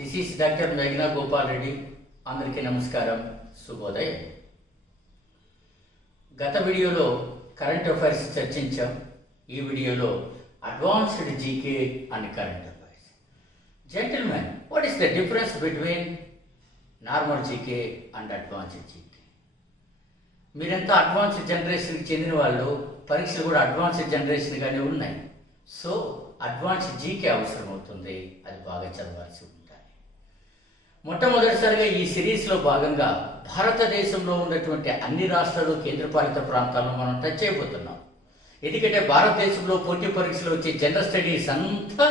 This is doctor మేఘనా గోపాల్ రెడ్డి. అందరికీ నమస్కారం, శుభోదయం. గత వీడియోలో కరెంట్ అఫైర్స్ చర్చించాం. ఈ వీడియోలో advanced GK and current affairs. Gentlemen, what is the difference between normal GK and advanced GK? మీరంతా అడ్వాన్స్డ్ జనరేషన్కి చెందిన వాళ్ళు. పరీక్షలు కూడా అడ్వాన్స్డ్ జనరేషన్గానే ఉన్నాయి. సో అడ్వాన్స్డ్ జీకే అవసరం అవుతుంది, అది బాగా చదవాల్సి ఉంటుంది. మొట్టమొదటిసారిగా ఈ సిరీస్లో భాగంగా భారతదేశంలో ఉన్నటువంటి అన్ని రాష్ట్రాలు, కేంద్రపాలిత ప్రాంతాలను మనం టచ్ చేయబోతున్నాం. ఎందుకంటే భారతదేశంలో పోటీ పరీక్షలు వచ్చే జనరల్ స్టడీస్ అంతా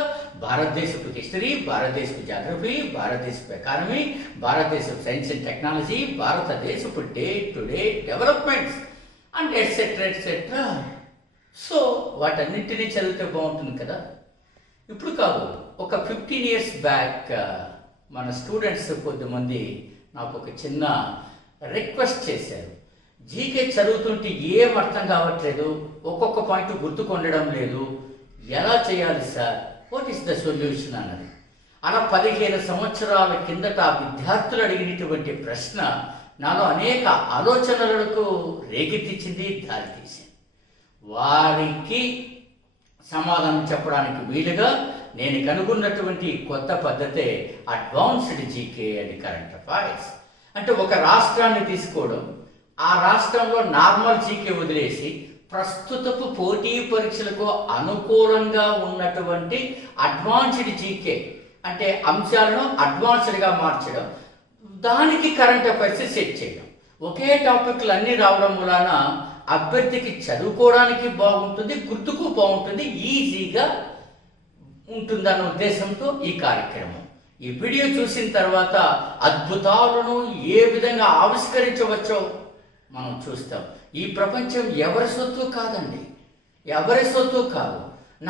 భారతదేశపు హిస్టరీ, భారతదేశపు జాగ్రఫీ, భారతదేశపు ఎకానమీ, భారతదేశపు సైన్స్ అండ్ టెక్నాలజీ, భారతదేశపు day to day developments and etcetera etcetera. So వాటన్నింటినీ చదివితే బాగుంటుంది కదా. ఇప్పుడు కాదు, ఒక 15 years బ్యాక్ మన స్టూడెంట్స్ కొద్దిమంది నాకు ఒక చిన్న రిక్వెస్ట్ చేశారు. జీకే చదువుతుంటే ఏం అర్థం కావట్లేదు, ఒక్కొక్క పాయింట్ గుర్తుకొండడం లేదు, ఎలా చేయాలి sir, what is the solution అన్నది. అలా 15 సంవత్సరాల కిందట ఆ విద్యార్థులు అడిగినటువంటి ప్రశ్న నాలో అనేక ఆలోచనలకు రేకెత్తించింది, దారితీసింది. వారికి సమాధానం చెప్పడానికి వీలుగా నేను కనుగొన్నటువంటి కొత్త పద్ధతే advanced GK and current affairs. అంటే ఒక రాష్ట్రాన్ని తీసుకోవడం, ఆ రాష్ట్రంలో నార్మల్ జీకే వదిలేసి ప్రస్తుతపు పోటీ పరీక్షలకు అనుకూలంగా ఉన్నటువంటి అడ్వాన్స్డ్ జీకే అంటే అంశాలను అడ్వాన్స్డ్గా మార్చడం, దానికి కరెంట్ అఫైర్స్ సెట్ చేయడం. ఒకే టాపిక్లు అన్నీ రావడం వలన అభ్యర్థికి చదువుకోవడానికి బాగుంటుంది, గుర్తుకు బాగుంటుంది, ఈజీగా ఉంటుందన్న ఉద్దేశంతో ఈ కార్యక్రమం. ఈ వీడియో చూసిన తర్వాత అద్భుతాలను ఏ విధంగా ఆవిష్కరించవచ్చో మనం చూస్తాం. ఈ ప్రపంచం ఎవరి సొత్తు కాదండి, ఎవరి సొత్తు కాదు.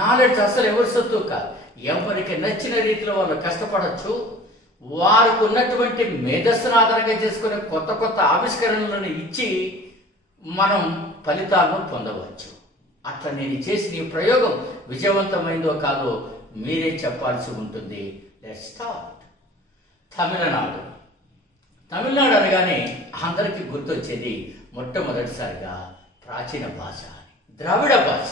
నాలెడ్జ్ అసలు ఎవరి సొత్తు కాదు. ఎవరికి నచ్చిన రీతిలో వాళ్ళు కష్టపడచ్చు. వారికి ఉన్నటువంటి మేధస్సును ఆధారంగా చేసుకునే కొత్త కొత్త ఆవిష్కరణలను ఇచ్చి మనం ఫలితాలను పొందవచ్చు. అట్లా నేను చేసిన ఈ ప్రయోగం విజయవంతమైందో కాదో మీరే చెప్పాల్సి ఉంటుంది. Let's start. తమిళనాడు. తమిళనాడు అనగానే అందరికీ గుర్తొచ్చేది మొట్టమొదటిసారిగా ప్రాచీన భాష, ద్రావిడ భాష.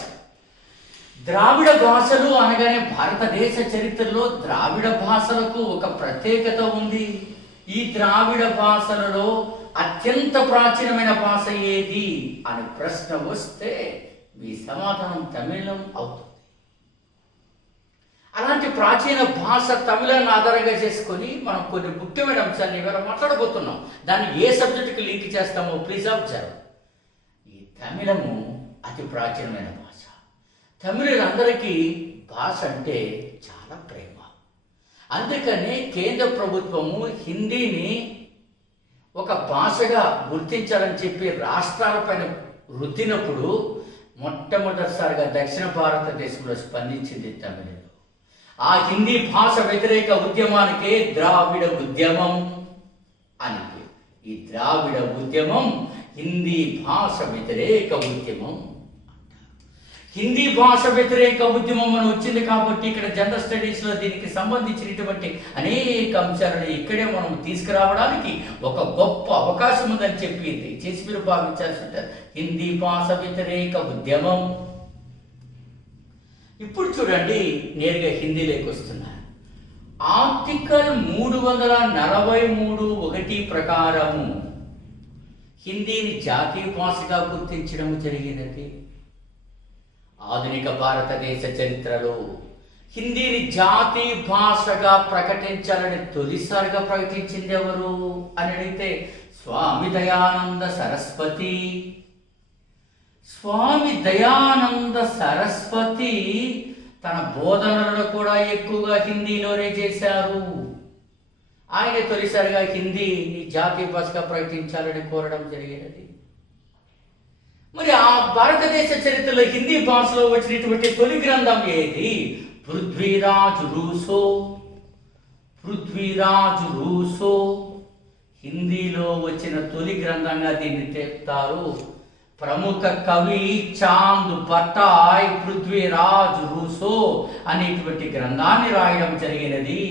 ద్రావిడ భాషలు అనగానే భారతదేశ చరిత్రలో ద్రావిడ భాషలకు ఒక ప్రత్యేకత ఉంది. ఈ ద్రావిడ భాషలలో అత్యంత ప్రాచీనమైన భాష ఏది అని ప్రశ్న వస్తే మీ సమాధానం తమిళం అవుతుంది. అలాంటి ప్రాచీన భాష తమిళాన్ని ఆధారంగా చేసుకొని మనం కొన్ని ముఖ్యమైన అంశాన్ని ఇవాళ మాట్లాడబోతున్నాం. దాన్ని ఏ సబ్జెక్టుకి లింక్ చేస్తామో ప్లీజ్ అబ్జర్వ్. ఈ తమిళము అతి ప్రాచీనమైన భాష. తమిళులందరికీ భాష అంటే చాలా ప్రేమ. అందుకనే కేంద్ర ప్రభుత్వము హిందీని ఒక భాషగా గుర్తించాలని చెప్పి రాష్ట్రాలపైన రుద్దినప్పుడు మొట్టమొదటిసారిగా దక్షిణ భారతదేశంలో స్పందించింది తమిళులు. ఆ హిందీ భాష వ్యతిరేక ఉద్యమానికే ద్రావిడ ఉద్యమం అని. ఈ ద్రావిడ ఉద్యమం హిందీ భాష వ్యతిరేక ఉద్యమం. హిందీ భాష వ్యతిరేక ఉద్యమం అని వచ్చింది కాబట్టి ఇక్కడ జనరల్ స్టడీస్లో దీనికి సంబంధించినటువంటి అనేక అంశాలను ఇక్కడే మనం తీసుకురావడానికి ఒక గొప్ప అవకాశం ఉందని చెప్పి చేసి మీరు భావించాల్సి ఉంటారు. హిందీ భాష వ్యతిరేక ఉద్యమం. ఇప్పుడు చూడండి, నేరుగా హిందీలోకి వస్తున్నా. ఆర్టికల్ 343(1) ప్రకారము హిందీని జాతీయ భాషగా గుర్తించడం జరిగినది. ఆధునిక భారతదేశ చరిత్రలో హిందీని జాతీయ భాషగా ప్రకటించాలని తొలిసారిగా ప్రకటించింది ఎవరు అని అడిగితే స్వామి దయానంద సరస్వతి. స్వామి దయానంద సరస్వతి తన బోధనలను కూడా ఎక్కువగా హిందీలోనే చేశారు. ఆయన తొలిసారిగా హిందీని జాతీయ భాషగా ప్రకటించాలని కోరడం జరిగినది. మరి ఆ భారతదేశ చరిత్రలో హిందీ భాషలో వచ్చినటువంటి తొలి గ్రంథం ఏది? పృథ్వీరాజ్ రూసో. పృథ్వీరాజ్ రూసో హిందీలో వచ్చిన తొలి గ్రంథంగా దీన్ని చెప్తారు. ప్రముఖ కవి చాంద్ పటాయ్ పృథ్వీరాజ్ రూసో అనేటువంటి గ్రంథాన్ని రాయడం జరిగినది.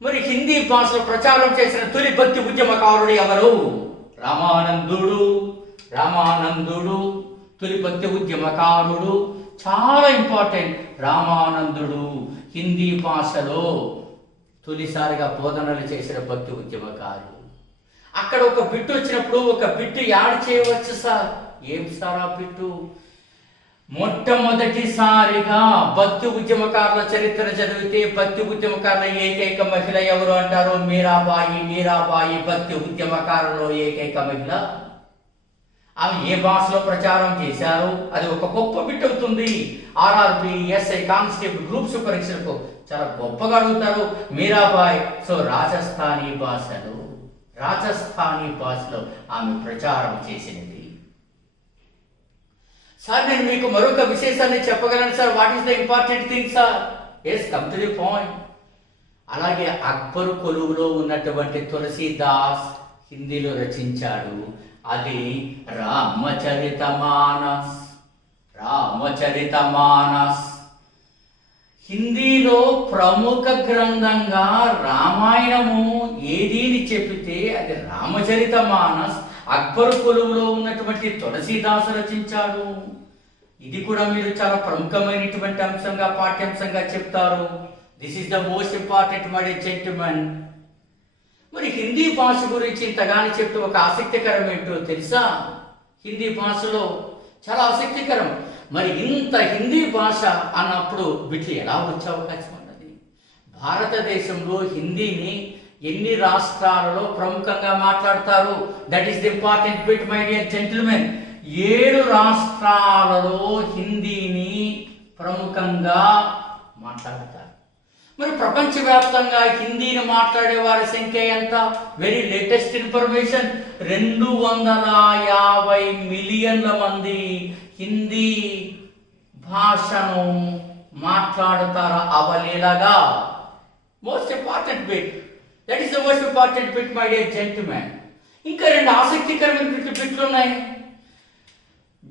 మరి హిందీ భాషలో ప్రచారం చేసిన తొలి భక్తి ఉద్యమకారుడు ఎవరు? రామానందుడు. రామానందుడు తొలి భక్తి ఉద్యమకారుడు, చాలా ఇంపార్టెంట్. రామానందుడు హిందీ భాషలో తొలిసారిగా బోధనలు చేసిన భక్తి ఉద్యమకారుడు. అక్కడ ఒక బిట్టు వచ్చినప్పుడు ఒక బిట్టు యాడ్ చేయవచ్చు సార్. ఏం సార్ ఆ బిట్టు? మొట్టమొదటిసారిగా భక్తి ఉద్యమకారుల చరిత్ర చదివితే భక్తి ఉద్యమకారుల ఏకైక మహిళ ఎవరు అంటారు? మీరాబాయి. మీరాబాయి భక్తి ఉద్యమకారులో ఏకైక మహిళ. ఆమె ఏ భాషలో ప్రచారం చేశారు? అది ఒక గొప్ప బిట్ అవుతుంది. ఆర్ఆర్బి, ఎస్ఐ, కానిస్టేబుల్ గ్రూప్స్ పరీక్షలకు చాలా గొప్పగా అడుగుతారు. మీరాబాయి. సో రాజస్థానీ భాషలో ఆమె ప్రచారం చేసినది. సార్ నేను మీకు మరొక విశేషాన్ని చెప్పగలను sir. What is the important thing sir? Yes, come to the point. అలాగే అక్బర్ కొలువులో ఉన్నటువంటి తులసీదాస్ హిందీలో రచించాడు. అది రామచరితమానస్. హిందీలో ప్రముఖ గ్రంథంగా రామాయణము ఏదీని చెప్పితే అది రామచరితమానస్. అక్బర్ కొలువులో ఉన్నటువంటి తులసీదాసు రచించాడు. ఇది కూడా మీరు చాలా ప్రముఖమైనటువంటి అంశంగా పాఠ్యాంశంగా చెప్తారు. This is the most important my gentlemen. మరి హిందీ భాష గురించి ఇంతగాని చెప్తే ఒక ఆసక్తికరం ఏంటో తెలుసా? హిందీ భాషలో చాలా ఆసక్తికరం. మరి ఇంత హిందీ భాష అన్నప్పుడు వీటిలో ఎలా వచ్చే అవకాశం ఉన్నది? భారతదేశంలో హిందీని ఎన్ని రాష్ట్రాలలో ప్రముఖంగా మాట్లాడతారు? That is the important bit my dear gentlemen. 7 రాష్ట్రాలలో హిందీని ప్రముఖంగా మాట్లాడతారు. మరి ప్రపంచవ్యాప్తంగా హిందీని మాట్లాడే వారి సంఖ్య ఎంత? వెరీ లేటెస్ట్ ఇన్ఫర్మేషన్, 250 మిలియన్ల మంది హిందీ భాషను మాట్లాడుతారు అవలీలగా. Most important bit. That is the most important bit my dear gentlemen. ఇంకా 2 ఆసక్తికరమైన బిట్లు ఉన్నాయి.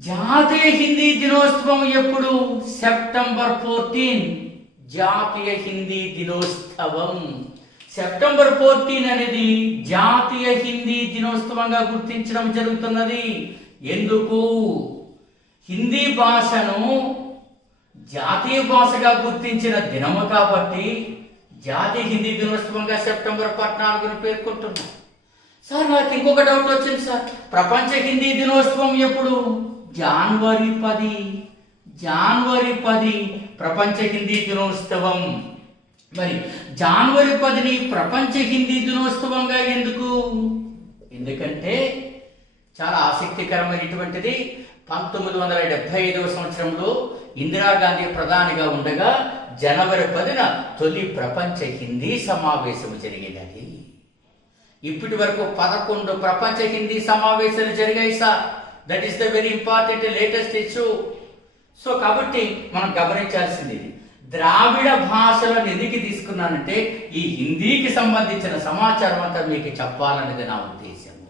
జాతీయ హిందీ దినోత్సవం ఎప్పుడు? సెప్టెంబర్ 14. జాతీయ హిందీ దినోత్సవం సెప్టెంబర్ 14 అనేది జాతీయ హిందీ దినోత్సవంగా గుర్తించడం జరుగుతున్నది. ఎందుకు? హిందీ భాషను జాతీయ భాషగా గుర్తించిన దినము కాబట్టి జాతీయ హిందీ దినోత్సవంగా సెప్టెంబర్ 14ను పేర్కొంటున్నాం. సార్ నాకు ఇంకొక డౌట్ వచ్చింది సార్. ప్రపంచ హిందీ దినోత్సవం ఎప్పుడు? జనవరి 10 ప్రపంచ హిందీ దినోత్సవం. మరి జనవరి 10ని ప్రపంచ హిందీ దినోత్సవంగా ఎందుకు? ఎందుకంటే చాలా ఆసక్తికరమైనటువంటిది. 1975వ సంవత్సరంలో ఇందిరాగాంధీ ప్రధానిగా ఉండగా జనవరి 10న తొలి ప్రపంచ హిందీ సమావేశం జరిగినది. ఇప్పటి వరకు 11 ప్రపంచ హిందీ సమావేశాలు జరిగాయి sir. That is the very important latest issue. So కాబట్టి మనం గమనించాల్సింది ద్రావిడ భాషలను ఎందుకు తీసుకున్నానంటే ఈ హిందీకి సంబంధించిన సమాచారం అంతా మీకు చెప్పాలనేది నా ఉద్దేశము.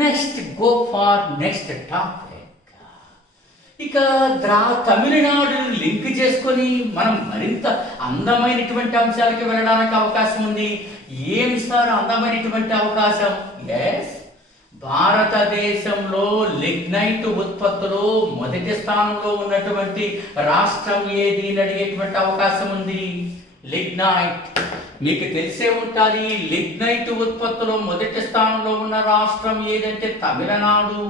Next go for next topic. ఇక తమిళనాడు లింక్ చేసుకొని మనం మరింత అందమైనటువంటి అంశాలకి వెళ్ళడానికి అవకాశం ఉంది. ఏమి సార్ అందమైనటువంటి అవకాశం? ఎస్, భారతదేశంలో లిగ్నైట్ ఉత్పత్తులు మొదటి స్థానంలో ఉన్నటువంటి రాష్ట్రం ఏది అని అడిగేటువంటి అవకాశం ఉంది. లిగ్నైట్ మీకు తెలిసే ఉంటుంది. లిగ్నైట్ ఉత్పత్తులు మొదటి స్థానంలో ఉన్న రాష్ట్రం ఏదంటే తమిళనాడు.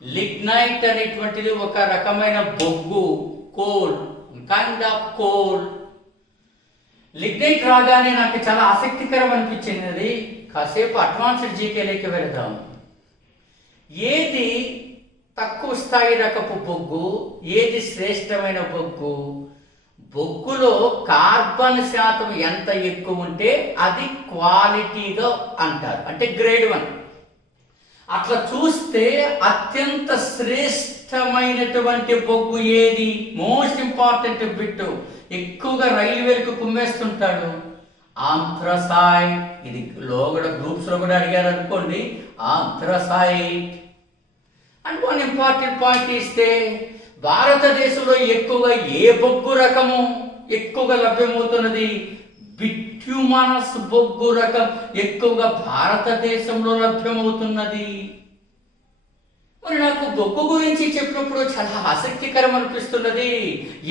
లిగ్నైట్ అనేటువంటిది ఒక రకమైన బొగ్గు, coal, kind of coal. Lignite రాగానే నాకు చాలా ఆసక్తికరం అనిపించింది. కాసేపు అడ్వాన్స్డ్ జీకేలోకి వెళదాం. ఏది తక్కువ స్థాయి రకపు బొగ్గు, ఏది శ్రేష్టమైన బొగ్గు? బొగ్గులో కార్బన్ శాతం ఎంత ఎక్కువ ఉంటే అది క్వాలిటీగా అంటారు, అంటే గ్రేడ్ 1. అట్లా చూస్తే అత్యంత శ్రేష్టమైనటువంటి బొగ్గు ఏది? మోస్ట్ ఇంపార్టెంట్ బిట్, ఎక్కువగా రైల్వేలకు కుమ్మేస్తుంటాడు, ఆంథ్రసైట్. ఇది లోగడ గ్రూప్స్ లో కూడా అడిగారు అనుకోండి, anthracite. And one important point ఇస్తే భారతదేశంలో ఎక్కువగా ఏ బొగ్గు రకము ఎక్కువగా లభ్యమవుతున్నది? బిట్యూమిన్ హ్యూమనస్ బొగ్గు రకం ఎక్కువగా భారతదేశంలో లభ్యమవుతున్నది. మరి నాకు బొగ్గు గురించి చెప్పినప్పుడు చాలా ఆసక్తికరం అనిపిస్తున్నది.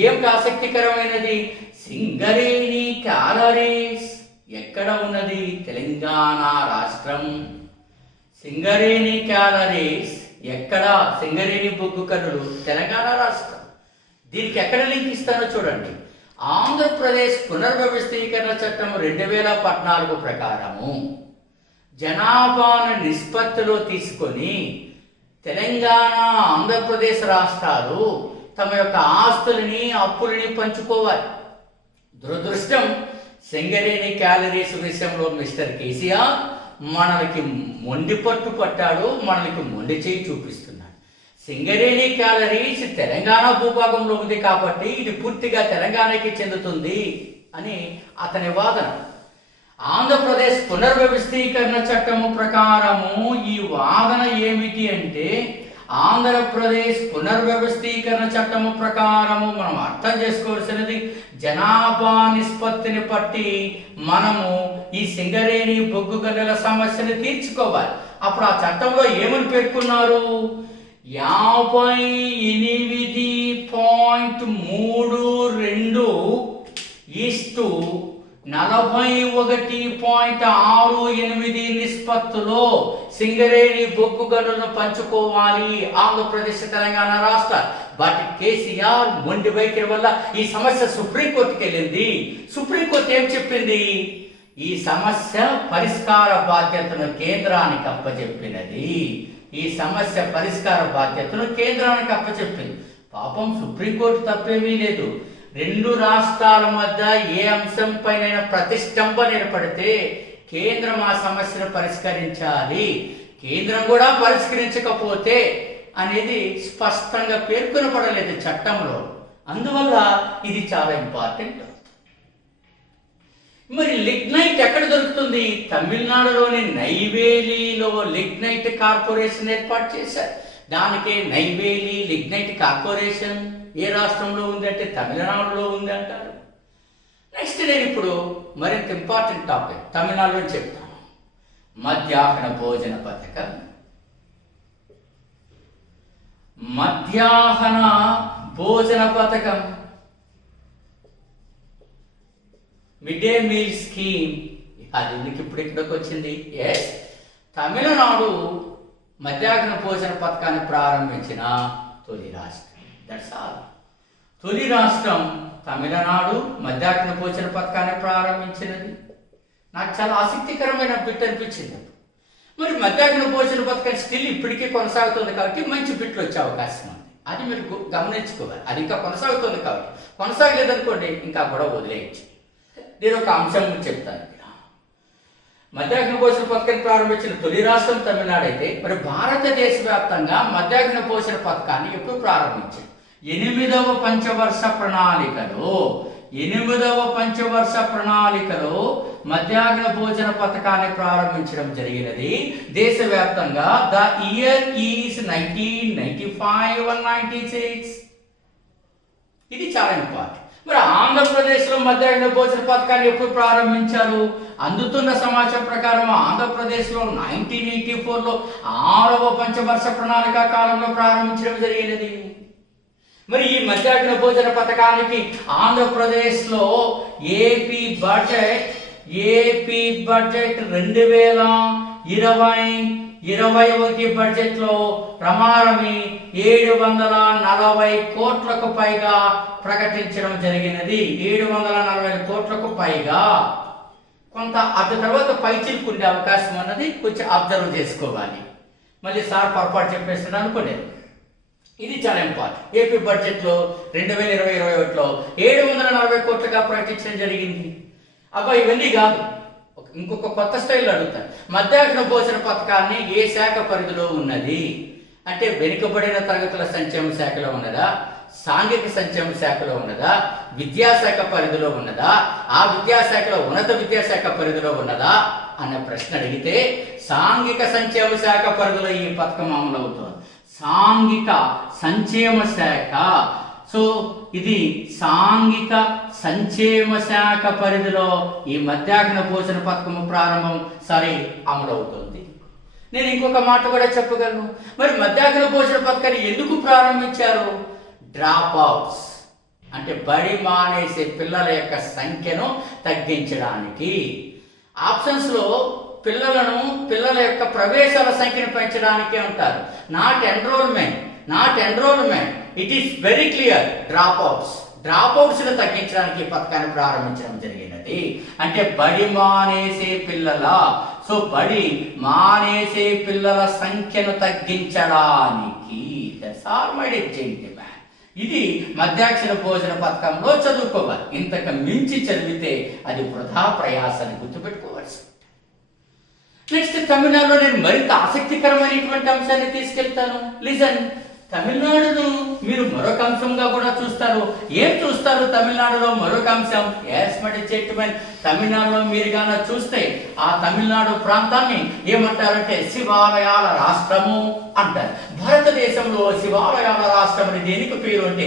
ఏమిటి ఆసక్తికరమైనది? సింగరేణి క్యాలరీస్ ఎక్కడ ఉన్నది? తెలంగాణ రాష్ట్రం. సింగరేణి క్యాలరీస్ ఎక్కడ? సింగరేణి బొగ్గు కనులు తెలంగాణ రాష్ట్రం. దీనికి ఎక్కడ లింక్ ఇస్తానో చూడండి. ఆంధ్రప్రదేశ్ పునర్వ్యవస్థీకరణ చట్టం 2014 ప్రకారము జనాభాను నిష్పత్తిలో తీసుకొని తెలంగాణ ఆంధ్రప్రదేశ్ రాష్ట్రాలు తమ యొక్క ఆస్తులని అప్పులని పంచుకోవాలి. దురదృష్టం సింగరేణి క్యాలరీస్ విషయంలో మిస్టర్ కేసీఆర్ మనకి మొండి పట్టు పట్టాడు, మనకి మొండి చేయి చూపిస్తున్నాడు. సింగరేణి క్యాలరీస్ తెలంగాణ భూభాగంలో ఉంది కాబట్టి ఇది పూర్తిగా తెలంగాణకి చెందుతుంది అని అతని వాదన. ఆంధ్రప్రదేశ్ పునర్వ్యవస్థీకరణ చట్టము ప్రకారము ఈ వాదన ఏమిటి అంటే, ఆంధ్రప్రదేశ్ పునర్వ్యవస్థీకరణ చట్టము ప్రకారము మనం అర్థం చేసుకోవాల్సినది జనాభా నిష్పత్తిని బట్టి మనము ఈ సింగరేణి బొగ్గు గనుల సమస్యను తీర్చుకోవాలి. అప్పుడు ఆ చట్టంలో ఏమని పేర్కొన్నారు? 58:41.68 నిష్పత్తులో సింగరేణి బొగ్గు గనులను పంచుకోవాలి ఆంధ్రప్రదేశ్ తెలంగాణ రాష్ట్ర. బట్ కేసీఆర్ మొండి వైఖరి వల్ల ఈ సమస్య సుప్రీంకోర్టుకి వెళ్ళింది. సుప్రీంకోర్టు ఏం చెప్పింది? ఈ సమస్య పరిష్కార బాధ్యతను కేంద్రానికి అప్పచెప్పినది. ఈ సమస్య పరిష్కార బాధ్యతను కేంద్రానికి అప్పచెప్పింది. పాపం సుప్రీంకోర్టు తప్పేమీ లేదు. రెండు రాష్ట్రాల మధ్య ఏ అంశం పైన ప్రతిష్టంభన ఏర్పడితే కేంద్రం ఆ సమస్యను పరిష్కరించాలి. కేంద్రం కూడా పరిష్కరించకపోతే అనేది స్పష్టంగా పేర్కొనబడలేదు చట్టంలో. అందువల్ల ఇది చాలా ఇంపార్టెంట్. మరి లిగ్నైట్ ఎక్కడ దొరుకుతుంది? తమిళనాడులోని నైవేలిలో లిగ్నైట్ కార్పొరేషన్ ఏర్పాటు చేశారు. దానికి నైవేలి లిగ్నైట్ కార్పొరేషన్ ఏ రాష్ట్రంలో ఉంది అంటే తమిళనాడులో ఉంది అంటారు. నెక్స్ట్ నేను ఇప్పుడు మరింత ఇంపార్టెంట్ టాపిక్ తమిళనాడులో చెప్తాను. మధ్యాహ్న భోజన పథకం. మధ్యాహ్న భోజన పథకం, మిడ్ డే మీల్ స్కీమ్, అది ఎందుకు ఇప్పుడు ఇక్కడికి వచ్చింది? ఎస్, తమిళనాడు మధ్యాహ్న భోజన పథకాన్ని ప్రారంభించిన తొలి రాష్ట్రం. That's all. తొలి రాష్ట్రం తమిళనాడు మధ్యాహ్న భోజన పథకాన్ని ప్రారంభించినది. నాకు చాలా ఆసక్తికరమైన బిట్ అనిపించింది. మరి మధ్యాహ్న భోజన పథకం స్టిల్ ఇప్పటికీ కొనసాగుతుంది కాబట్టి మంచి బిట్లు వచ్చే అవకాశం ఉంది. అది మీరు గమనించుకోవాలి. అది ఇంకా కొనసాగుతుంది కాబట్టి, కొనసాగలేదనుకోండి ఇంకా కూడా వదిలేయచ్చు. నేను ఒక అంశం చెప్తాను. మధ్యాహ్న భోజన పథకాన్ని ప్రారంభించిన తొలి రాష్ట్రం తమిళనాడు అయితే, మరి భారతదేశ వ్యాప్తంగా మధ్యాహ్న భోజన పథకాన్ని ఎప్పుడు ప్రారంభించారు? 8వ పంచవర్ష ప్రణాళికలో మధ్యాహ్న భోజన పథకాన్ని ప్రారంభించడం జరిగినది. దేశవ్యాప్తంగా ద ఇయర్ ఈస్ 1995 or 96. ఇది చాలా ఇంపార్టెంట్. మరి ఆంధ్రప్రదేశ్లో మధ్యాహ్న భోజన పథకాన్ని ఎప్పుడు ప్రారంభించారు? అందుతున్న సమాచారం ప్రకారం ఆంధ్రప్రదేశ్లో 1984లో 6వ పంచవర్ష ప్రణాళిక కాలంలో ప్రారంభించడం జరిగినది. మరి ఈ మధ్యాహ్న భోజన పథకానికి ఆంధ్రప్రదేశ్లో ఏపీ బడ్జెట్ 2020-21 బడ్జెట్లో రమారమి 740 కోట్లకు పైగా ప్రకటించడం జరిగినది. 740 కోట్లకు పైగా. కొంత అటు తర్వాత పైచిలుకు ఉండే అవకాశం అన్నది కొంచెం అబ్జర్వ్ చేసుకోవాలి. మళ్ళీ సార్ పొరపాటు చెప్పేస్తున్నాను అనుకోలేదు. ఇది చాలా ఇంపార్టెంట్. ఏపీ బడ్జెట్లో 2020-21లో 740 కోట్లుగా ప్రకటించడం జరిగింది. అబ్బా ఇవన్నీ కాదు, ఇంకొక కొత్త స్టైల్లో అడుగుతాను. మధ్యాహ్న భోజన పథకాన్ని ఏ శాఖ పరిధిలో ఉన్నది అంటే, వెనుకబడిన తరగతుల సంక్షేమ శాఖలో ఉన్నదా, సాంఘిక సంక్షేమ శాఖలో ఉన్నదా, విద్యాశాఖ పరిధిలో ఉన్నదా, ఆ విద్యాశాఖలో ఉన్నత విద్యాశాఖ పరిధిలో ఉన్నదా అన్న ప్రశ్న అడిగితే సాంఘిక సంక్షేమ శాఖ పరిధిలో ఈ పథకం అమలు అవుతుంది. సాంఘిక సంక్షేమ శాఖ. సో ఇది సాంఘిక సంక్షేమ శాఖ పరిధిలో ఈ మధ్యాహ్న భోజన పథకం అమలవుతుంది. నేను ఇంకొక మాట కూడా చెప్పగలను. మరి మధ్యాహ్న భోజన పథకాన్ని ఎందుకు ప్రారంభించారు? డ్రాప్ అవుట్స్ అంటే బడి మానేసే పిల్లల యొక్క సంఖ్యను తగ్గించడానికి. ఆప్షన్స్లో పిల్లల యొక్క ప్రవేశాల సంఖ్యను పెంచడానికి ఉంటారు. Not enrolment it is very clear. Drop outs ను తగ్గించడానికి ఈ పథకాన్ని ప్రారంభించడం జరిగినది. అంటే బడి మానేసే పిల్లల సంఖ్యను తగ్గించడానికి. That's all my demand. ఇది మధ్యాహ్న భోజన పథకంలో చదువుకోవాలి. ఇంతకు మించి చదివితే అది వృధా ప్రయాసాన్ని గుర్తుపెట్టుకోవాల్సి. నెక్స్ట్ తమిళనాడులో నేను మరింత ఆసక్తికరమైనటువంటి అంశాన్ని తీసుకెళ్తాను. లిజన్. తమిళనాడును మీరు మరొక అంశంగా కూడా చూస్తారు. ఏం చూస్తారు తమిళనాడులో మరొక అంశం? తమిళనాడులో మీరు గాన చూస్తే ఆ తమిళనాడు ప్రాంతాన్ని ఏమంటారంటే శివాలయాల రాష్ట్రము అంటారు. భారతదేశంలో శివాలయాల రాష్ట్రం అని దేనికి పేరు అంటే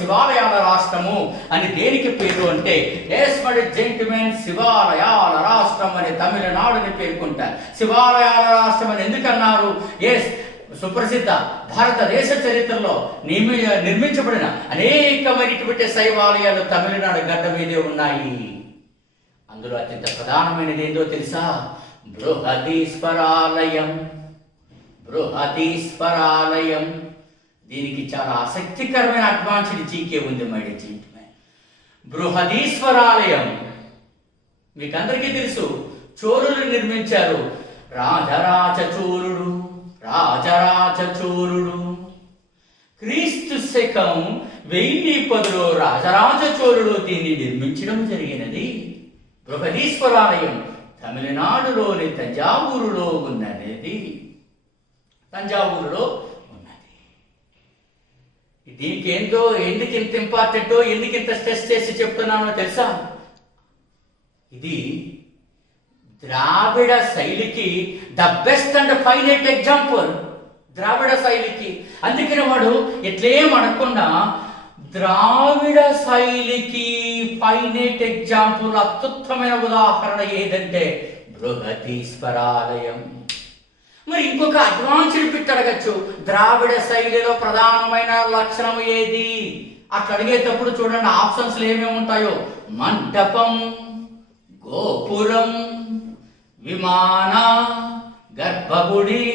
శివాలయాల రాష్ట్రం అని తమిళనాడుని పేర్కొంటారు. శివాలయాల రాష్ట్రం అని ఎందుకన్నారు? సుప్రసిద్ధ భారతదేశ చరిత్రలో నిర్మించబడిన అనేకమైనటువంటి శైవాలయాలు తమిళనాడు గడ్డ మీదే ఉన్నాయి. అందులో అత్యంత ప్రధానమైనది ఏందో తెలుసా? బృహదీశ్వరాలయం. దీనికి చాలా ఆసక్తికరమైన అడ్వాన్స్డ్ జీకే ఉంది. బృహదీశ్వరాలయం మీకు అందరికీ తెలుసు. చోళులు నిర్మించారు. రాజరాజ చోళుడు క్రీస్తు శకం 1010లో రాజరాజ చోళుడు దీన్ని నిర్మించడం జరిగినది. బృహదీశ్వరాలయం తమిళనాడులోని తంజావూరులో ఉన్నది. దీనికి ఎందుకు ఇంత ఇంపార్టెంటో, ఎందుకు ఇంత స్ట్రెస్ చేసి చెప్తున్నానో తెలుసా? ఇది ద్రావిడ శైలికి the best and finest example. ద్రావిడ శైలికి అందుకని వాడు ఎట్లేం అనకుండా ద్రావిడ శైలికి ఫైనైట్ ఎగ్జాంపుల్, అత్యుత్తమైన ఉదాహరణ ఏదంటే బృహదీశ్వరాలయం. మరి ఇంకొక అడ్వాన్స్డ్ బిట్ అడగచ్చు. ద్రావిడ శైలిలో ప్రధానమైన లక్షణం ఏది అట్లా అడిగేటప్పుడు చూడండి ఆప్షన్స్ ఏమేమి ఉంటాయో. మంటపం, గోపురం, విమాన, గర్భగుడి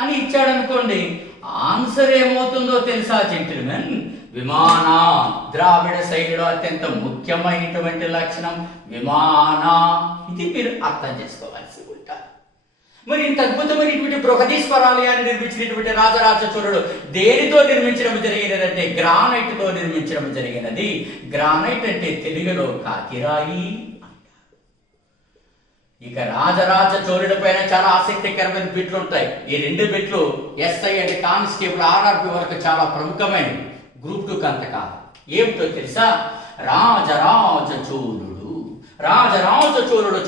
అని ఇచ్చాడనుకోండి. ఆన్సర్ ఏమవుతుందో తెలుసా జెంటిల్మెన్? విమాన. ద్రావిడ శైలిలో అత్యంత ముఖ్యమైనటువంటి లక్షణం విమాన. ఇది మీరు అర్థం చేసుకోవాల్సి ఉంటారు. మరి ఇంత అద్భుతమైనటువంటి బృహదీశ్వరాలయాన్ని నిర్మించినటువంటి రాజరాజ చోళుడు దేనితో నిర్మించడం జరిగినదంటే గ్రానైట్ తో నిర్మించడం జరిగినది. గ్రానైట్ అంటే తెలుగులో కాకిరాయి. ఇక రాజరాజ చోళుడి పైన చాలా ఆసక్తికరమైన బిట్లు ఉంటాయి. ఈ 2 బిట్లు ఎస్ఐ అంటే కానిస్టేబుల్ ఆర్ఆర్పి వరకు చాలా ప్రముఖమైనవి. గ్రూప్ 2 కంత కాదు. ఏమిటో తెలుసా? రాజరాజ చోళుడు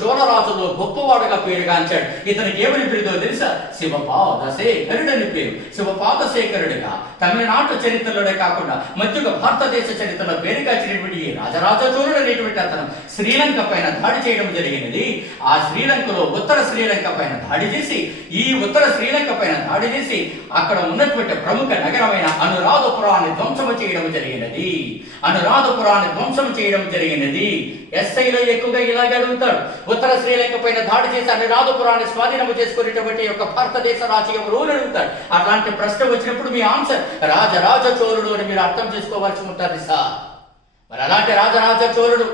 చోళరాజులో గొప్పవాడుగా పేరుగాంచాడు. ఇతనికి ఏమని పేరుతో తెలుసా? శివపాదశేఖరుడని పేరు. శివపాదశేఖరుడిగా తమిళనాడు చరిత్రలోనే కాకుండా మధ్యగా భారతదేశ చరిత్రలో పేరుగాంచినటువంటి ఈ రాజరాజ చోళుడు అనేటువంటి అతను శ్రీలంక పైన దాడి చేయడం జరిగినది. ఆ శ్రీలంకలో ఉత్తర శ్రీలంక పైన దాడి చేసి అక్కడ ఉన్నటువంటి ప్రముఖ నగరమైన అనురాధపురాన్ని ధ్వంసం చేయడం జరిగినది. ఎస్ఐలో ఎక్కువగా ఇలాగే అడుగుతాడు. ఉత్తర శ్రీలంక పైన దాడి చేసి అనురాధపురాన్ని స్వాధీనం చేసుకునేటువంటి యొక్క భారతదేశ రాజు ఎవరు అని అడుగుతాడు. అలాంటి ప్రశ్న వచ్చినప్పుడు మీ ఆన్సర్ రాజరాజ చోళుడు అని మీరు అర్థం చేసుకోవాల్సి ఉంటుంది సార్. మరి అలాంటి రాజరాజ చోళుడు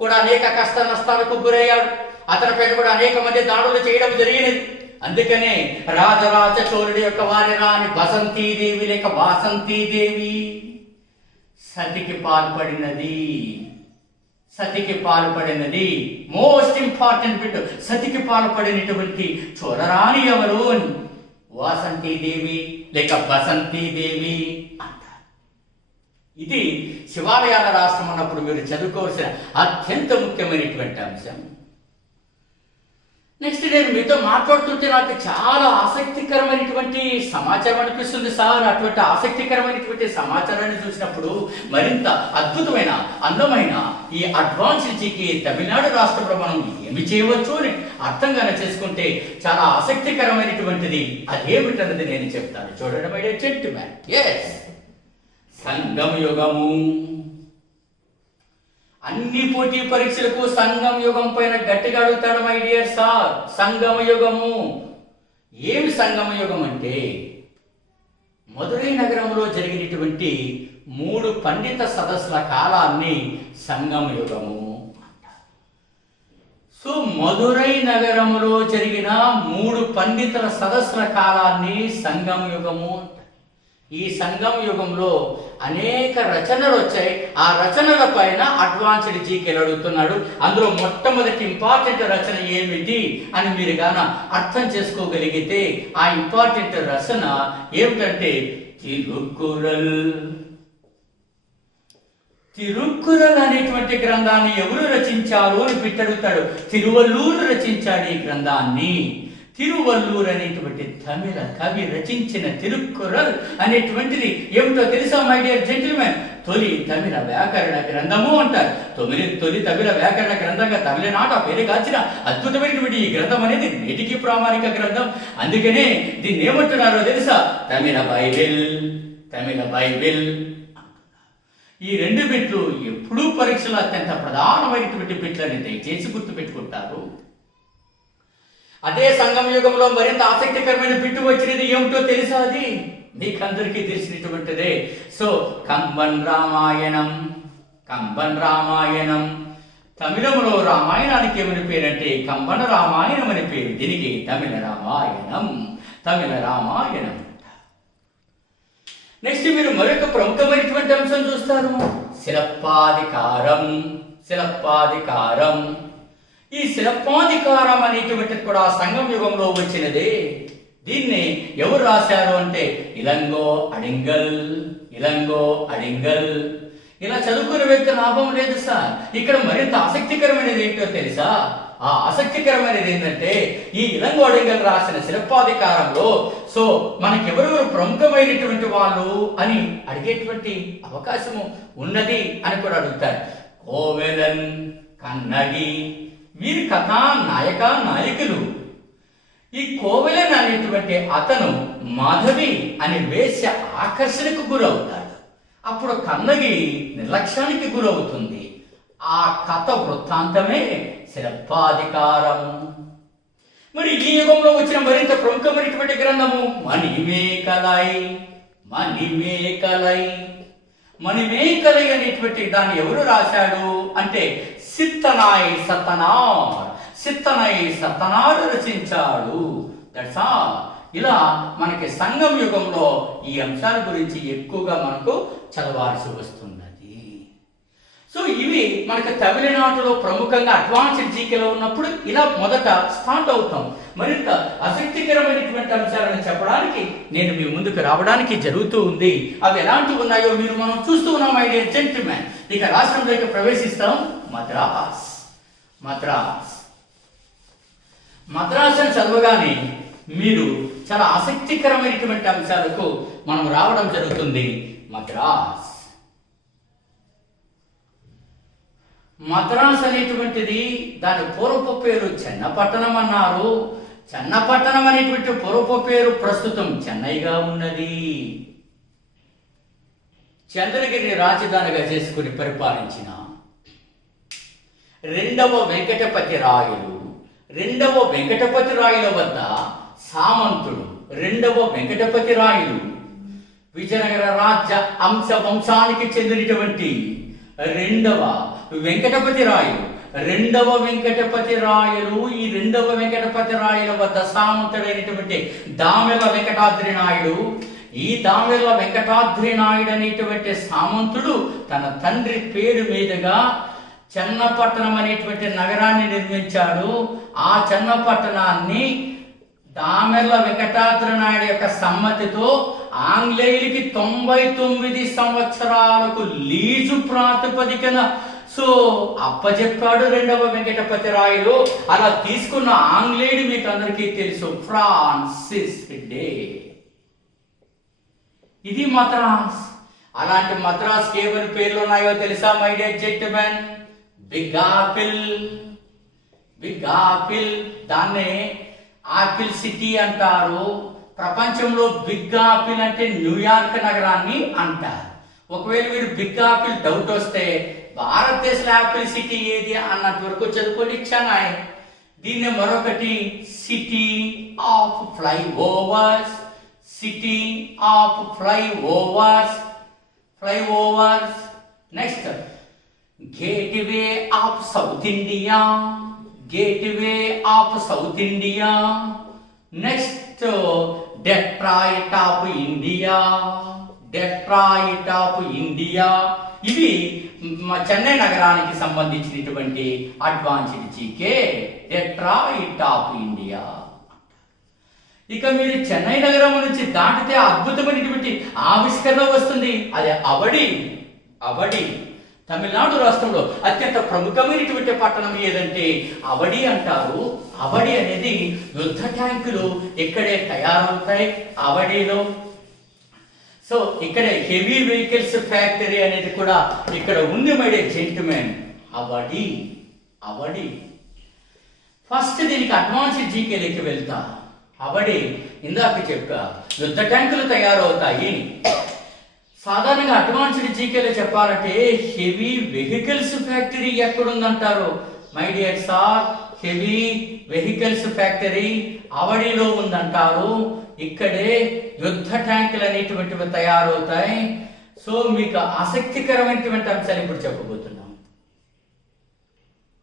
కూడా అనేక కష్ట నష్టాలకు గురయ్యాడు. అతని పైన కూడా అనేక మంది దాడులు చేయడం జరిగినది. అందుకనే రాజరాజ చోళుడి యొక్క వారి రాణి బసంతీదేవి లేక వాసంతీదేవి సతికి పాల్పడినది. మోస్ట్ ఇంపార్టెంట్ బిట్, సతికి పాల్పడినటువంటి చోళరాణి ఎవరు అని వాసంతీదేవి లేక బసంతీదేవి అంటారు. ఇది శివాలయాల రాష్ట్రం అన్నప్పుడు మీరు చదువుకోవాల్సిన అత్యంత ముఖ్యమైనటువంటి అంశం. నెక్స్ట్ నేను మీతో మాట్లాడుతుంటే నాకు చాలా ఆసక్తికరమైనటువంటి సమాచారం అనిపిస్తుంది సార్. అటువంటి ఆసక్తికరమైనటువంటి సమాచారాన్ని చూసినప్పుడు మరింత అద్భుతమైన అందమైన ఈ అడ్వాన్స్డ్ జీకే తమిళనాడు రాష్ట్రంలో మనం ఏమి చేయవచ్చు అని అర్థంగానే చేసుకుంటే చాలా ఆసక్తికరమైనటువంటిది. అదేమిటన్నది నేను చెప్తాను. చూడండి మై డియర్ జెంటిల్మెన్. ఎస్, సంగమ యుగము. అన్ని పోటీ పరీక్షలకు సంగమ యుగం పైన గట్టిగా అడుగుతాడు మై డియర్ సార్. సంగమ యుగము ఏమి? సంగమ యుగం అంటే మదురై నగరంలో జరిగినటువంటి 3 పండిత సదస్సుల కాలాన్ని సంగమ యుగము అంటారు. సో మదురై నగరంలో జరిగిన 3 పండితుల సదస్సుల కాలాన్ని సంగమ యుగము అంటారు. ఈ సంగమ యుగంలో అనేక రచనలు వచ్చాయి. ఆ రచనల పైన అడ్వాన్స్డ్ జీకేలు అడుగుతున్నాడు. అందులో మొట్టమొదటి ఇంపార్టెంట్ రచన ఏమిటి అని మీరు గాన అర్థం చేసుకోగలిగితే ఆ ఇంపార్టెంట్ రచన ఏమిటంటే తిరుక్కురల్. తిరుక్కురల్ అనేటువంటి గ్రంథాన్ని ఎవరు రచించారు అని పెట్టడుగుతాడు. తిరువల్లూరు రచించాడు ఈ గ్రంథాన్ని. తిరువల్లూరు అనేటువంటి తమిళ కవి రచించిన తిరుక్కురల్ అనేటువంటిది ఏమిటో తెలుసా మై డియర్ జెంటిల్మెన్? తొలి తమిళ వ్యాకరణ గ్రంథము అంటారు. తొలి తమిళ వ్యాకరణ గ్రంథంగా తమిళనాట పేరు కాచిన అద్భుతమైనటువంటి ఈ గ్రంథం అనేది నేటికి ప్రామాణిక గ్రంథం. అందుకనే దీన్ని ఏమంటున్నారో తెలుసా? తమిళ బైబిల్. తమిళ బైబిల్. ఈ 2 బిట్లు ఎప్పుడూ పరీక్షలో అత్యంత ప్రధానమైనటువంటి బిట్లని దయచేసి గుర్తుపెట్టుకుంటారు. అదే సంగమ యుగంలో మరింత ఆసక్తికరమైన బిట్టు వచ్చినది ఏమిటో తెలుసా? అది మీకందరికీ తెలిసినటువంటిదే. సో కంబన్ రామాయణం. కంబన్ రామాయణం. తమిళంలో రామాయణానికి ఏమని పేరంటే కంబన రామాయణం అని పేరు. దీనికి తమిళ రామాయణం. తమిళ రామాయణం. నెక్స్ట్ మీరు మరొక ప్రముఖమైనటువంటి అంశం చూస్తారు. శిలప్పాధికారం. శిలప్పాధికారం. ఈ శిలప్పాధికారం అనేటువంటిది కూడా సంగమ యుగంలో వచ్చినదే. దీన్ని ఎవరు రాశారు అంటే ఇలంగో అడింగల్. ఇలంగో అడింగల్. ఇలా చదువుకునే వ్యక్తి లాభం లేదు సార్. ఇక్కడ మరింత ఆసక్తికరమైనది ఏంటో తెలుసా? ఆ ఆసక్తికరమైనది ఏంటంటే ఈ ఇలంగో అడింగల్ రాసిన శిలప్పాధికారంలో సో మనకెవరెవరు ప్రముఖమైనటువంటి వాళ్ళు అని అడిగేటువంటి అవకాశము ఉన్నది అని కూడా అడుగుతారు. కోవెలన్, కన్నగి, వీరి కథా నాయక నాయకులు. ఈ కోవెలన్ అనేటువంటి అతను మాధవి అనే వేశ్య ఆకర్షణకు గురవుతాడు. అప్పుడు కన్నగి నిర్లక్ష్యానికి గురవుతుంది. ఆ కథ వృత్తాంతమే శిలప్పాధికారం. మరి ఈ యుగంలో వచ్చిన మరింత ప్రముఖమైనటువంటి గ్రంథము మణిమేకలై. మణిమేకలై. మణిమేకలై అనేటువంటి దాన్ని ఎవరు రాశాడు అంటే సిత్తనాయ్ సత్తనార్. సిత్తనాయ్ సత్తనార్ రచించాడు. That's all. ఇలా మనకి సంగమ యుగంలో ఈ అంశాల గురించి ఎక్కువగా మనకు చదవాల్సి వస్తున్నది. సో ఇవి మనకి తమిళనాడులో ప్రముఖంగా అడ్వాన్స్డ్ జీకేలో ఉన్నప్పుడు ఇలా మొదట స్టార్ట్ అవుతాం. మరింత ఆసక్తికరమైనటువంటి అంశాలను చెప్పడానికి నేను మీ ముందుకు రావడానికి జరుగుతూ ఉంది. అవి ఎలాంటివి ఉన్నాయో మనం చూస్తూ ఉన్నాం మై డియర్ జెంటిల్మెన్. ఇక రాష్ట్రంలోకి ప్రవేశిస్తాం. మద్రాస్. మద్రాస్. మద్రాస్ అని చదవగానే మీరు చాలా ఆసక్తికరమైనటువంటి అంశాలకు మనం రావడం జరుగుతుంది. మద్రాస్. మద్రాస్ అనేటువంటిది దాని పూర్వపు పేరు చెన్నపట్టణం అన్నారు. చెన్నపట్టణం అనేటువంటి పూర్వపు పేరు ప్రస్తుతం చెన్నైగా ఉన్నది. చంద్రగిరిని రాజధానిగా చేసుకుని పరిపాలించిన 2వ వెంకటపతి రాయలు. 2వ వెంకటపతి రాయల వద్ద సామంతుడు 2వ వెంకటపతి రాయలు విజయనగర రాజ్య అంశ వంశానికి చెందినటువంటి 2వ వెంకటపతి రాయలు. 2వ వెంకటపతి రాయలు ఈ 2వ వెంకటపతి రాయల వద్ద సామంతుడైనటువంటి దామెల వెంకటాద్రి నాయుడు. ఈ దామెల వెంకటాద్రి నాయుడు అనేటువంటి సామంతుడు తన తండ్రి పేరు మీదుగా చెన్నపట్టణం అనేటువంటి నగరాన్ని నిర్మించాడు. ఆ చెన్నపట్టణాన్ని దామెర్ల వెంకటాద్రి నాయుడు యొక్క సమ్మతితో ఆంగ్లేయులకి 99 సంవత్సరాలకు లీజు ప్రాతిపదికన సో అప్పచెప్పాడు రెండవ వెంకటపతి రాయలు. అలా తీసుకున్న ఆంగ్లేయుడు మీకు అందరికీ తెలుసు, ఫ్రాన్సిస్ డే. ఇది మద్రాస్. అలాంటి మద్రాస్ ఏమని పేర్లు ఉన్నాయో తెలుసా my dear gentlemen? Big apple. Big apple, దాన్నే ఆపిల్ సిటీ అంటారు. ప్రపంచంలో బిగ్ ఆపిల్ అంటే న్యూయార్క్ నగరాన్ని అంటారు. ఒకవేళ మీరు బిగ్ ఆపిల్ డౌట్ వస్తే భారతదేశంలో ఆపిల్ సిటీ ఏది అన్నంత వరకు చదువుకొని చెన్నై. దీన్ని మరొకటి city of fly overs. City of fly overs. Fly overs. Next gateway of south India. Gateway of south India. Next Detroit of India. Detroit of India. ఇవి చెన్నై నగరానికి సంబంధించినటువంటి advanced GK. Detroit of India. ఇక మీరు చెన్నై నగరం నుంచి దాటితే అద్భుతమైనటువంటి ఆవిష్కరణ వస్తుంది. అదే అవడి. అవడి తమిళనాడు రాష్ట్రంలో అత్యంత ప్రముఖమైనటువంటి పట్టణం ఏదంటే అవడి అంటారు. అవడి అనేది యుద్ధ ట్యాంకులు ఇక్కడే తయారవుతాయి అవడిలో. సో ఇక్కడ హెవీ వెహికల్స్ ఫ్యాక్టరీ అనేది కూడా ఇక్కడ ఉంది my dear gentlemen. Avadi. Avadi first దీనికి అడ్వాన్స్డ్ జీకేలోకి వెళ్తా. అవడి ఇందాక చెప్పా యుద్ధ ట్యాంకులు తయారవుతాయి. సాధారణంగా అడ్వాన్స్డ్ జీకేలో చెప్పాలంటే హెవీ వెహికల్స్ ఫ్యాక్టరీ ఎక్కడుందంటారు my dear sir? Heavy vehicles factory అవడిలో ఉందంటారు. ఇక్కడే యుద్ధ ట్యాంకులు అనేటువంటివి తయారవుతాయి. సో మీకు ఆసక్తికరమైనటువంటి అంశాలు ఇప్పుడు చెప్పబోతున్నాం.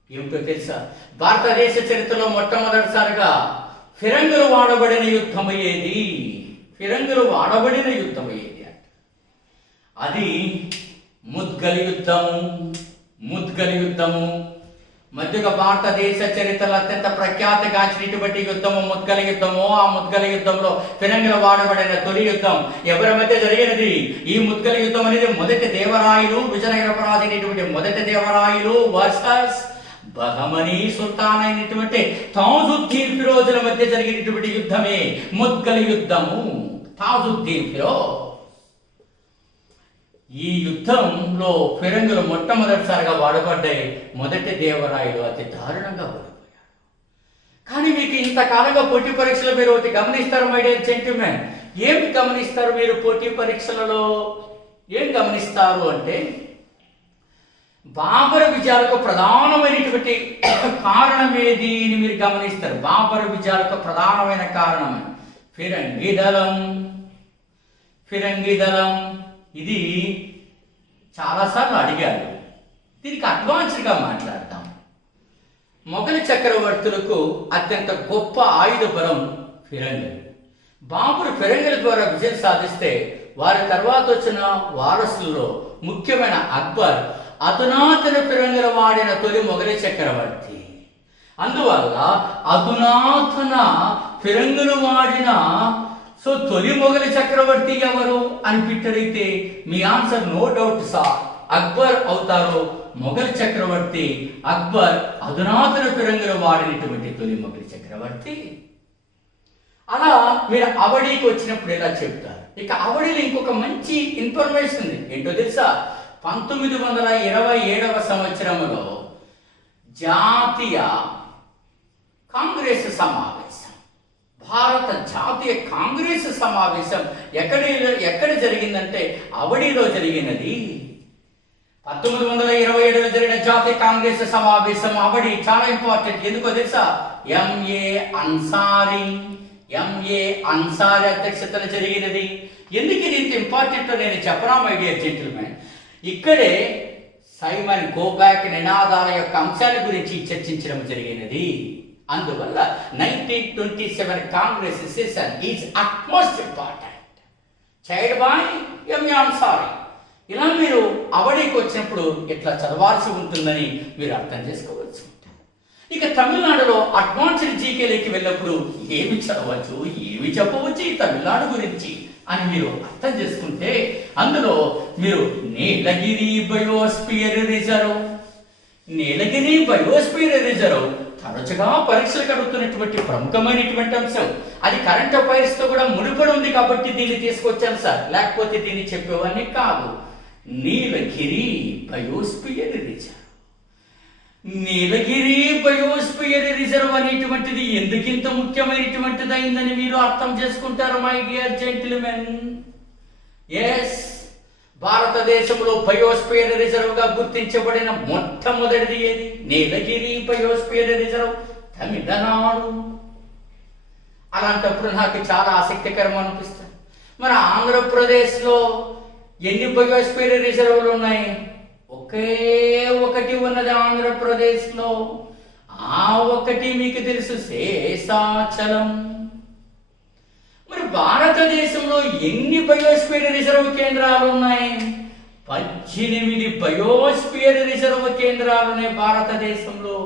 ఏమిటో తెలుసా? భారతదేశ చరిత్రలో మొట్టమొదటిసారిగా ఫిరంగులు వాడబడిన యుద్ధం ఏది? ఫిరంగులు వాడబడిన యుద్ధం ఏది? అది ముద్గల్ యుద్ధము. ముద్గల్ యుద్ధము మధ్యగా భారతదేశ చరిత్రలో అత్యంత ప్రఖ్యాతిగాంచినటువంటి యుద్ధము ముద్గల యుద్ధము. ఆ ముద్గల యుద్ధంలో ఫిరంగులు వాడబడిన తొలి యుద్ధం ఎవరి మధ్య జరిగినది? ఈ ముద్గల యుద్ధం అనేది మొదటి దేవరాయలు, విజయనగర రాజైనటువంటి మొదటి దేవరాయలు వర్సెస్ బహమనీ సుల్తాన్ అయినటువంటి తాజుద్దీన్ ఫిరోజుల మధ్య జరిగినటువంటి యుద్ధమే ముద్గల యుద్ధము. తాజుద్దీన్ ఫిరోజ్. ఈ యుద్ధంలో ఫిరంగులు మొట్టమొదటిసారిగా వాడబడ్డాయి. మొదటి దేవరాయలు అతి దారుణంగా ఓడిపోయాడు. కానీ మీకు ఇంతకాలంగా పోటీ పరీక్షలు మీరు ఒకటి గమనిస్తారు మై డియర్ జెంటిల్మెన్. ఏమి గమనిస్తారు మీరు పోటీ పరీక్షలలో? ఏం గమనిస్తారు అంటే బాబర్ విజయాలకు ప్రధానమైనటువంటి కారణం ఏది అని మీరు గమనిస్తారు. బాబర్ విజయాలకు ప్రధానమైన కారణం ఫిరంగి దళం. ఫిరంగి దళం ఇది చాలాసార్లు అడిగారు. దీనికి అడ్వాన్స్డ్గా మాట్లాడతాం. మొఘల్ చక్రవర్తులకు అత్యంత గొప్ప ఆయుధ బలం ఫిరంగులు. బాబరు ఫిరంగుల ద్వారా విజయం సాధిస్తే వారి తర్వాత వచ్చిన వారసుల్లో ముఖ్యమైన అక్బర్ అధునాతన ఫిరంగులు వాడిన తొలి మొఘలి చక్రవర్తి. అందువల్ల అధునాతన ఫిరంగులు వాడిన తొలి మొఘలి చక్రవర్తి ఎవరు అని పిట్టడితే మీ answer no doubt sir Akbar అవుతారు. మొఘల్ చక్రవర్తి అక్బర్ అధునాతన ఫిరంగులు వాడినటువంటి తొలి మొఘలి చక్రవర్తి. అలా మీరు అవడికి వచ్చినప్పుడు ఎలా చెప్తారు? ఇక అవడిలో ఇంకొక మంచి ఇన్ఫర్మేషన్ ఉంది. ఏంటో తెలుసా? 1927వ సంవత్సరంలో జాతీయ కాంగ్రెస్ సమావేశం, భారత జాతీయ కాంగ్రెస్ సమావేశం ఎక్కడ జరిగిందంటే అవడిలో జరిగినది. 1927లో జరిగిన జాతీయ కాంగ్రెస్ సమావేశం అవడి చాలా ఇంపార్టెంట్. ఎందుకో తెలుసా? ఎంఏ అన్సారీ అధ్యక్షతన జరిగినది. ఎందుకు ఇది ఇంత ఇంపార్టెంట్ నేను చెప్పనా మై డియర్ జెంటిల్మెన్? ఇక్కడే సైమన్ గోబ్యాక్ నినాదాల యొక్క అంశాల గురించి చర్చించడం జరిగినది. అందువల్ల 1927 Congress session is utmost important. Chaired by MA Ansari. ఇలా మీరు అవడికి వచ్చినప్పుడు ఇట్లా చదవాల్సి ఉంటుందని మీరు అర్థం చేసుకోవచ్చు. ఇక తమిళనాడులో అడ్వాన్స్డ్ జీకేలోకి వెళ్ళినప్పుడు ఏమి చదవచ్చు, ఏమి చెప్పవచ్చు ఈ తమిళనాడు గురించి అని మీరు అర్థం చేసుకుంటే అందులో మీరు నీలగిరి బయోస్పియర్ రిజర్వ్, నీలగిరి బయోస్పియర్ రిజర్వ్ తరచుగా పరీక్షలకు అడుగుతున్నటువంటి ప్రముఖమైనటువంటి అంశం. అది కరెంట్ అఫైర్స్ తో కూడా ముడిపడి ఉంది కాబట్టి దీన్ని తీసుకొచ్చాను సార్, లేకపోతే దీన్ని చెప్పేవాడిని కాదు. నీలగిరి బయోస్పియర్ రిజర్వ్. నీలగిరి బయోస్పియర్ రిజర్వ్ అనేటువంటిది ఎందుకింత ముఖ్యమైనటువంటిది అయిందని మీరు అర్థం చేసుకుంటారు మై డియర్ జెంటిల్మెన్. ఎస్, భారతదేశంలో బయోస్పియర్ రిజర్వ్ గా గుర్తించబడిన మొట్టమొదటిది ఏది? నీలగిరి బయోస్పియర్ రిజర్వ్, తమిళనాడు. అలాంటప్పుడు నాకు చాలా ఆసక్తికరం అనిపిస్తుంది. మన ఆంధ్రప్రదేశ్ లో ఎన్ని బయోస్పియర్ రిజర్వులు ఉన్నాయి? ఒకే ఒకటి ఉన్నది ఆంధ్రప్రదేశ్ లో. ఆ ఒకటి మీకు తెలుసు, శేషాచలం. మరి భారతదేశంలో ఎన్ని బయోస్పియర్ రిజర్వ్ కేంద్రాలు ఉన్నాయి? 18 బయోస్పియర్ రిజర్వ్ కేంద్రాలు ఉన్నాయి భారతదేశంలో.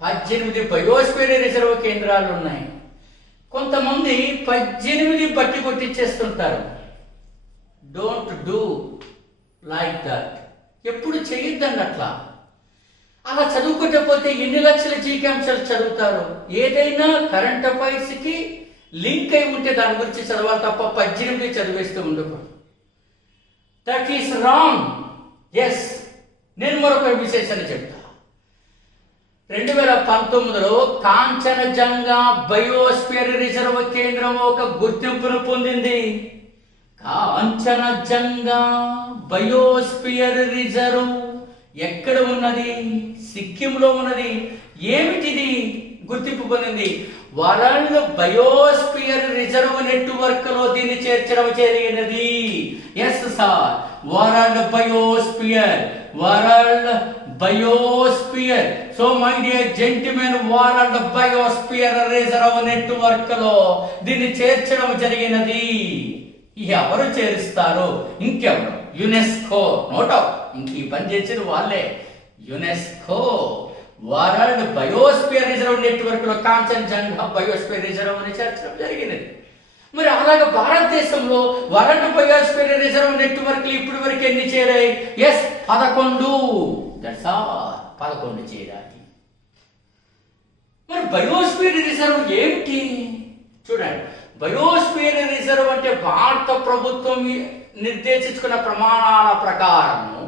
18 బయోస్పియర్ రిజర్వ్ కేంద్రాలు ఉన్నాయి. కొంతమంది 18 బట్టి కొట్టించేస్తుంటారు. Don't do like that. ఎప్పుడు చేయొద్దండి అట్లా. అలా చదువుకోకపోతే ఎన్ని లక్షల జీకే అంశాలు చదువుతారు? ఏదైనా కరెంట్ అఫైర్స్ కి లింక్ అయి ఉంటే దాని గురించి చదవాలి తప్ప 18 చదివేస్తూ ఉండకూడదు. That is wrong. ఎస్, నేను మరొక విశేషాన్ని చెప్తా. 2019లో కాంచనజంగా బయోస్పియర్ రిజర్వ్ కేంద్రం ఒక గుర్తింపును పొందింది. కాంచనజంగా బయోస్పియర్ రిజర్వ్ ఎక్కడ ఉన్నది? సిక్కింలో ఉన్నది. ఏమిటిది గుర్తింపు పొందింది? వరల్డ్ బయోస్పియర్ రిజర్వ్ నెట్వర్క్ లో దీన్ని చేర్చడం జరిగినది. Yes sir, world biosphere. So my dear gentlemen, world biosphere reserve network లో దీన్ని చేర్చడం జరిగినది. ఎవరు చేరుస్తారు? ఇంకెవరు? యునెస్కో. Note out. ఇంక ఈ పని చేసేది వాళ్ళే. UNESCO world biosphere reserve network లో కాంచనజంగా బయోస్పియర్ రిజర్వ్ అని చేర్చడం జరిగినది. మరి అలాగే భారతదేశంలో వరల్డ్ బయోస్పియర్ రిజర్వ్ నెట్వర్క్ ఇప్పటి వరకు ఎన్ని చేరాయి? ఎస్, 11. That's all. 11 చేరాయి. మరి బయోస్పియర్ రిజర్వ్ ఏమిటి? చూడండి, బయోస్పియర్ రిజర్వ్ అంటే భారత ప్రభుత్వం నిర్దేశించుకున్న ప్రమాణాల ప్రకారము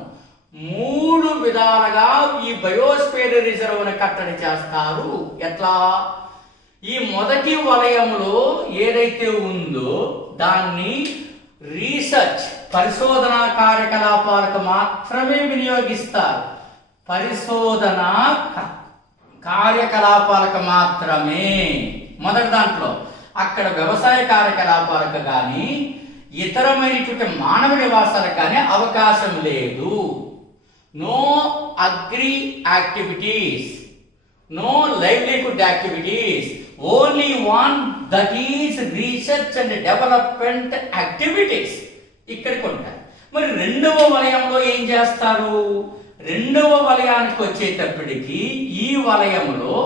3 విధాలుగా ఈ బయోస్పియర్ రిజర్వ్ కట్టడి చేస్తారు. ఎట్లా? ఈ మొదటి వలయంలో ఏదైతే ఉందో దాన్ని రీసెర్చ్, పరిశోధనా కార్యకలాపాలకు మాత్రమే వినియోగిస్తారు. పరిశోధన కార్యకలాపాలకు మాత్రమే మొదటి దాంట్లో. అక్కడ వ్యవసాయ కార్యకలాపాలకు కానీ ఇతరమైనటువంటి మానవ నివాసాలకు కానీ అవకాశం లేదు. No agri activities, no livelihood activities, only one, that is research and development activities ఇక్కడికి ఉంటాయి. మరి రెండవ వలయంలో ఏం చేస్తారు? రెండవ వలయానికి వచ్చేటప్పటికి ఈ వలయంలో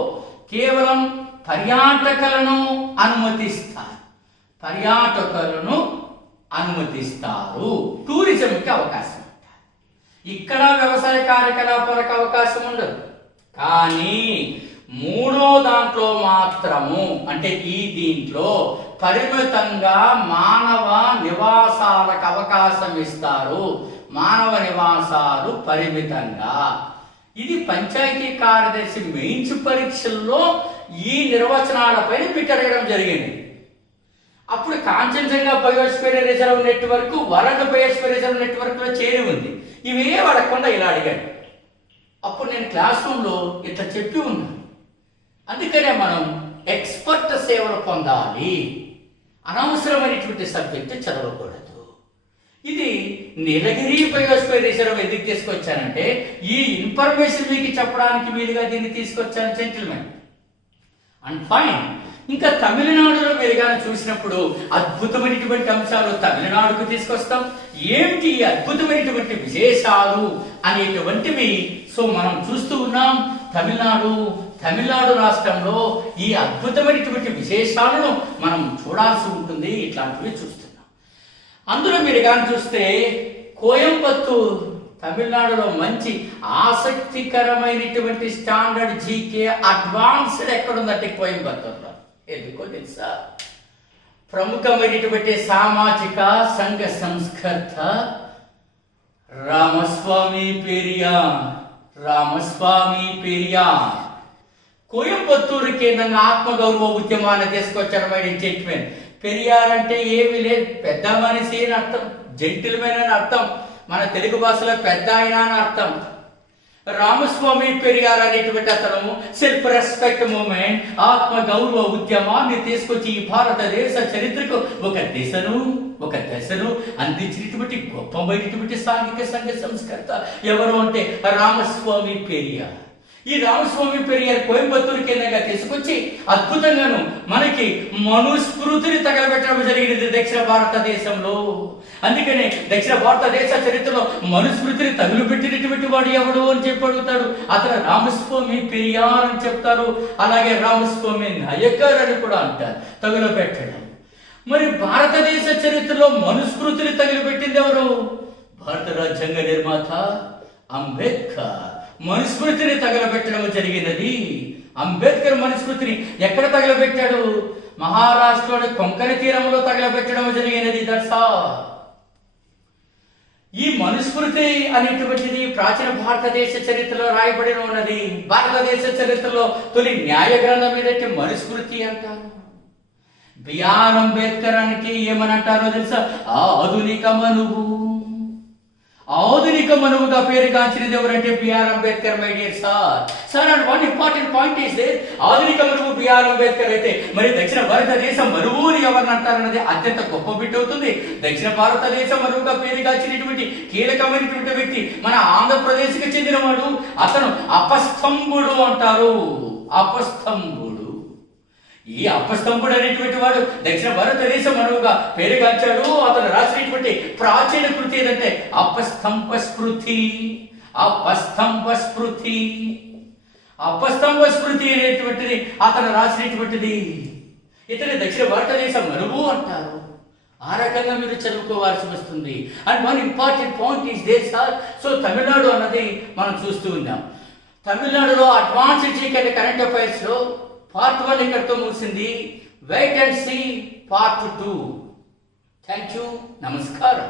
కేవలం పర్యాటకులను అనుమతిస్తారు. టూరిజంకి అవకాశం ఉంటుంది. ఇక్కడ వ్యవసాయ కార్యకలాపాలకు అవకాశం ఉండదు. కానీ మూడో దాంట్లో మాత్రము, అంటే ఈ దీంట్లో పరిమితంగా మానవ నివాసాలకు అవకాశం ఇస్తారు. మానవ నివాసాలు పరిమితంగా. ఇది పంచాయతీ కార్యదర్శి మెయిన్స్ పరీక్షల్లో ఈ నిర్వచనాలపైన బిట్ అడగడం జరిగింది. అప్పుడు Kanchenjunga biosphere reserve network world biosphere reserve network లో చేరి ఉంది. ఇవే అడగకుండా ఇలా అడిగాడు. అప్పుడు నేను క్లాస్ రూమ్ లో ఇట్లా చెప్పి ఉన్నాను. అందుకనే మనం ఎక్స్పర్ట్ సేవలు పొందాలి. అనవసరమైనటువంటి సబ్జెక్ట్ చదవకూడదు. ఇది నీలగిరి బయోస్పియర్ రిజర్వ్ ఎందుకు తీసుకొచ్చానంటే ఈ ఇన్ఫర్మేషన్ మీకు చెప్పడానికి వీలుగా దీన్ని తీసుకొచ్చాను జెంటిల్మెన్. And fine. ఇంకా తమిళనాడులో మీరు కానీ చూసినప్పుడు అద్భుతమైనటువంటి అంశాలు తమిళనాడుకు తీసుకొస్తాం. ఏమిటి అద్భుతమైనటువంటి విశేషాలు అనేటువంటివి సో మనం చూస్తూ ఉన్నాం. తమిళనాడు రాష్ట్రంలో ఈ అద్భుతమైనటువంటి విశేషాలను మనం చూడాల్సి ఉంటుంది. ఇట్లాంటివి చూస్తున్నాం. అందులో మీరు కానీ చూస్తే కోయంబత్తూర్ తమిళనాడులో మంచి ఆసక్తికరమైనటువంటి స్టాండర్డ్ జీకే అడ్వాన్స్డ్ ఎక్కడుందంటే కోయంబత్తూరులో. ఎందుకో తెలుసా? ప్రముఖమైనటువంటి సామాజిక సంఘ సంస్కర్త రామస్వామి పెరియార్ కోయంబత్తూరు కేంద్రంగా ఆత్మగౌరవ ఉద్యమాన్ని తీసుకొచ్చారు. మైడి జెంటిల్మెన్, పెరియార్ అంటే ఏమీ లేదు, పెద్ద మనిషి అని అర్థం, జెంటిల్మెన్ అని అర్థం, మన తెలుగు భాషలో పెద్ద ఆయన అని అర్థం. రామస్వామి పెరియార్ అనేటువంటి అతను సెల్ఫ్ రెస్పెక్ట్ మూమెంట్, ఆత్మ గౌరవ ఉద్యమాన్ని తీసుకొచ్చి ఈ భారతదేశ చరిత్రకు ఒక దశను అందించినటువంటి గొప్పమైనటువంటి సాంఘిక సంఘ సంస్కర్త ఎవరు అంటే రామస్వామి పెరియార్. ఈ రామస్వామి పెరియార్ కోయంబత్తూరు కేంద్రంగా తీసుకొచ్చి అద్భుతంగాను మనకి మనుస్మృతిని తగలబెట్టడం జరిగినది దక్షిణ భారతదేశంలో. అందుకనే దక్షిణ భారతదేశ చరిత్రలో మనుస్మృతిని తగులుపెట్టినటువంటి వాడు ఎవడు అని చెప్పి అడుగుతాడు. అతను రామస్వామి పెరియార్ అని చెప్తారు. అలాగే రామస్వామి నాయకర్ అని కూడా అంటారు, తగులుపెట్టడం. మరి భారతదేశ చరిత్రలో మనుస్మృతిని తగులుపెట్టింది ఎవరు? భారత రాజ్యాంగ నిర్మాత అంబేద్కర్ మనుస్మృతిని తగలబెట్టడం జరిగినది. అంబేద్కర్ మనుస్మృతిని ఎక్కడ తగలబెట్టాడు? మహారాష్ట్రలోని కొంకణ తీరంలో తగలబెట్టడం జరిగినది. దట్స్. ఈ మనుస్మృతి అనేటువంటిది ప్రాచీన భారతదేశ చరిత్రలో రాయబడి ఉన్నది. భారతదేశ చరిత్రలో తొలి న్యాయ గ్రంథం ఏదంటే మనుస్మృతి అంటారు. బిఆర్ అంబేద్కర్ అని ఏమని అంటారో తెలుసా? ఆధునిక మనువుగా పేరుగాంచినది ఎవరంటే B R Ambedkar. My dear sir and one important point is this, ఆధునిక మనువు బిఆర్ అంబేద్కర్ అయితే మరి దక్షిణ భారతదేశం మనువుని ఎవరిని అంటారన్నది అత్యంత గొప్ప బిట్ అవుతుంది. దక్షిణ భారతదేశ మనువుగా పేరుగాంచినటువంటి కీలకమైనటువంటి వ్యక్తి మన ఆంధ్రప్రదేశ్కి చెందినవాడు. అతను అపస్తంభుడు అంటారు. అపస్తంభుడు. ఈ అపస్తంభుడు అనేటువంటి వాడు దక్షిణ భారతదేశం మనువుగా పేరుగాంచాడు. అతను రాసినటువంటి ప్రాచీన కృతి ఏదంటే అపస్తంభ స్మృతి అనేటువంటిది అతను రాసినటువంటిది. ఇతని దక్షిణ భారతదేశం మనువు అంటారు. ఆ రకంగా మీరు చదువుకోవాల్సి వస్తుంది. And one important point is there sir. So Tamil Nadu అన్నది మనం చూస్తూ ఉన్నాం. తమిళనాడులో అడ్వాన్స్డ్ జీకే కరెంట్ అఫైర్స్ లో పార్ట్ 1 ఇక్కడితో ముగిసింది. Wait and see part 2. Thank you. నమస్కారం.